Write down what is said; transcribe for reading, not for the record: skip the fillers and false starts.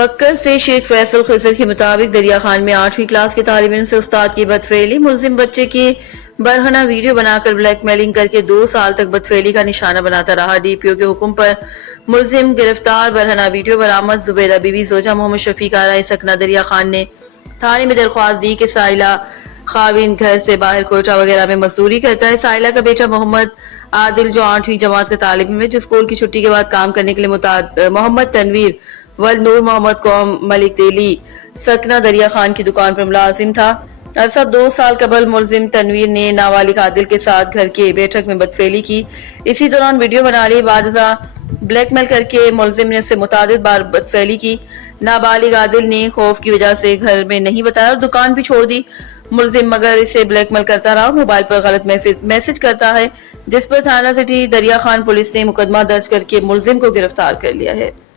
بکر سے شیخ فیصل خضر کے مطابق دریا خان میں 8ویں کلاس کے طالب علم سے استاد کی بدفعلی، ملزم بچے کی برہنہ ویڈیو بنا کر بلیک میلنگ کر کے 2 سال تک بدفعلی کا نشانہ بناتا رہا۔ ڈی پی او کے حکم پر ملزم گرفتار، برہنہ ویڈیو برآمد۔ زبیدہ بی بی زوجہ محمد شفیق آرائے سکنہ دریا خان نے تھانے میں درخواست دی کہ سائلہ خاوند گھر سے باہر کوئٹہ وغیرہ میں مزدوری کرتا ہے۔ سائلہ کا بیٹا محمد عادل جو 8ویں جماعت کا طالب علم ہے، جو اسکول کی چھٹی کے بعد کام کرنے کے لیے محمد تنویر ولد نور محمد قوم ملک تیلی سکنہ دریا خان کی دکان پر ملازم تھا۔ عرصہ 2 سال قبل ملزم تنویر نے نابالغ عادل کے ساتھ گھر کے بیٹھک میں بدفعلی کی۔ اسی دوران ویڈیو بنا لی، بعد ازاں بلیک میل کر کے ملزم نے اس سے متعدد بار بدفعلی کی۔ نابالغ عادل نے خوف کی وجہ سے گھر میں نہیں بتایا اور دکان بھی چھوڑ دی۔ ملزم مگر اسے بلیک میل کرتا رہا، موبائل پر غلط میسج کرتا ہے، جس پر تھانہ سٹی دریا خان پولیس نے مقدمہ درج کر کے ملزم کو گرفتار کر لیا ہے۔